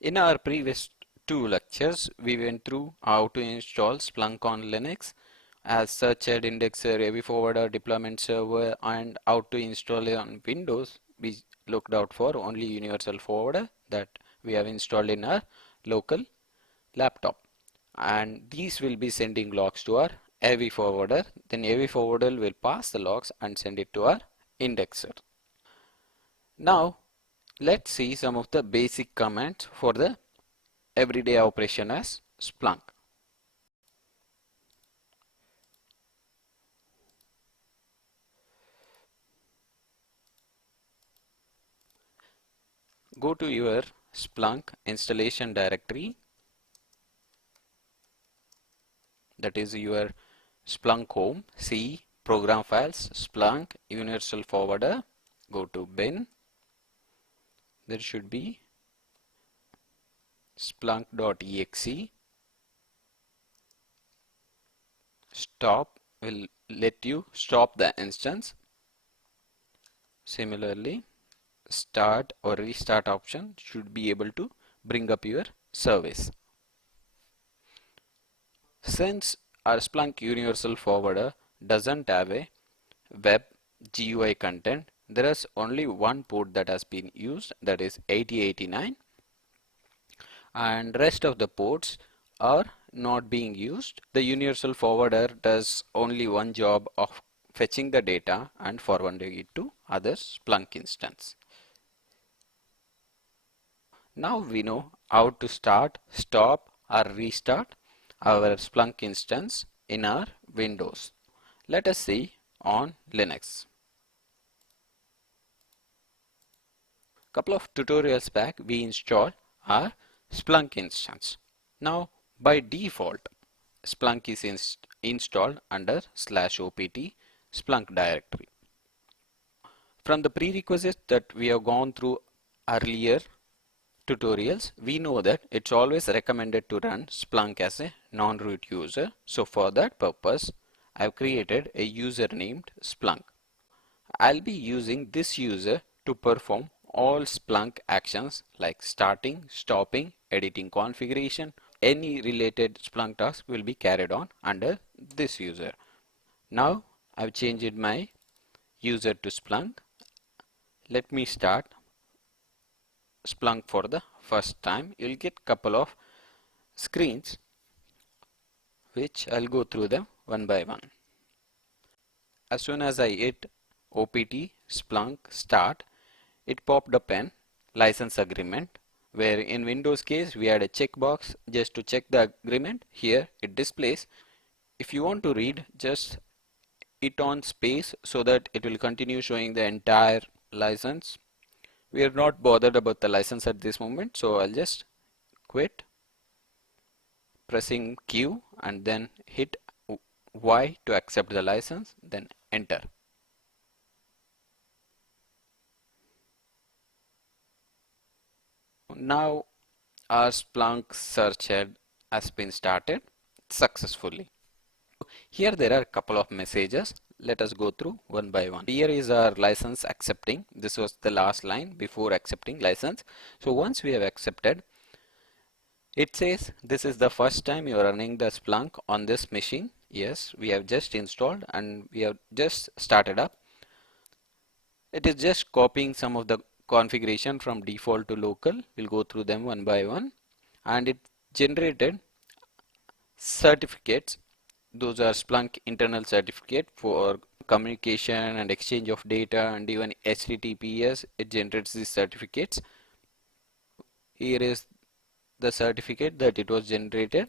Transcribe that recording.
In our previous two lectures, we went through how to install Splunk on Linux as searcher, indexer, AV forwarder, deployment server, and how to install it on Windows. We looked out for only universal forwarder that we have installed in our local laptop. And these will be sending logs to our AV forwarder. Then AV forwarder will pass the logs and send it to our indexer. Now, let's see some of the basic commands for the everyday operation as Splunk. Go to your Splunk installation directory, that is your Splunk home, C, program files, Splunk, universal forwarder, go to bin, there should be splunk.exe, stop will let you stop the instance. Similarly, start or restart option should be able to bring up your service. Since our Splunk universal forwarder doesn't have a web GUI content, there is only one port that has been used, that is 8089, and rest of the ports are not being used. The universal forwarder does only one job of fetching the data and forwarding it to other Splunk instance. Now we know how to start, stop or restart our Splunk instance in our Windows. Let us see on Linux. Couple of tutorials back we installed our Splunk instance. Now by default Splunk is installed under /opt Splunk directory. From the prerequisites that we have gone through earlier tutorials, we know that it's always recommended to run Splunk as a non-root user. So for that purpose, I've created a user named Splunk. I'll be using this user to perform all Splunk actions like starting, stopping, editing configuration. Any related Splunk task will be carried on under this user. Now I've changed my user to Splunk. Let me start Splunk for the first time. You'll get couple of screens which I'll go through them one by one. As soon as I hit OPT Splunk start, it popped up an license agreement, where in Windows case we had a checkbox just to check the agreement. Here it displays. If you want to read, just hit on space so that it will continue showing the entire license. We are not bothered about the license at this moment, so I'll just quit, pressing Q and then hit Y to accept the license, then enter. Now our Splunk search head has been started successfully. Here there are a couple of messages. Let us go through one by one. Here is our license accepting. This was the last line before accepting license. So once we have accepted, it says this is the first time you are running the Splunk on this machine. Yes, we have just installed and we have just started up. It is just copying some of the configuration from default to local. We'll go through them one by one, and it generated certificates. Those are Splunk internal certificate for communication and exchange of data, and even HTTPS. It generates these certificates. Here is the certificate that it was generated.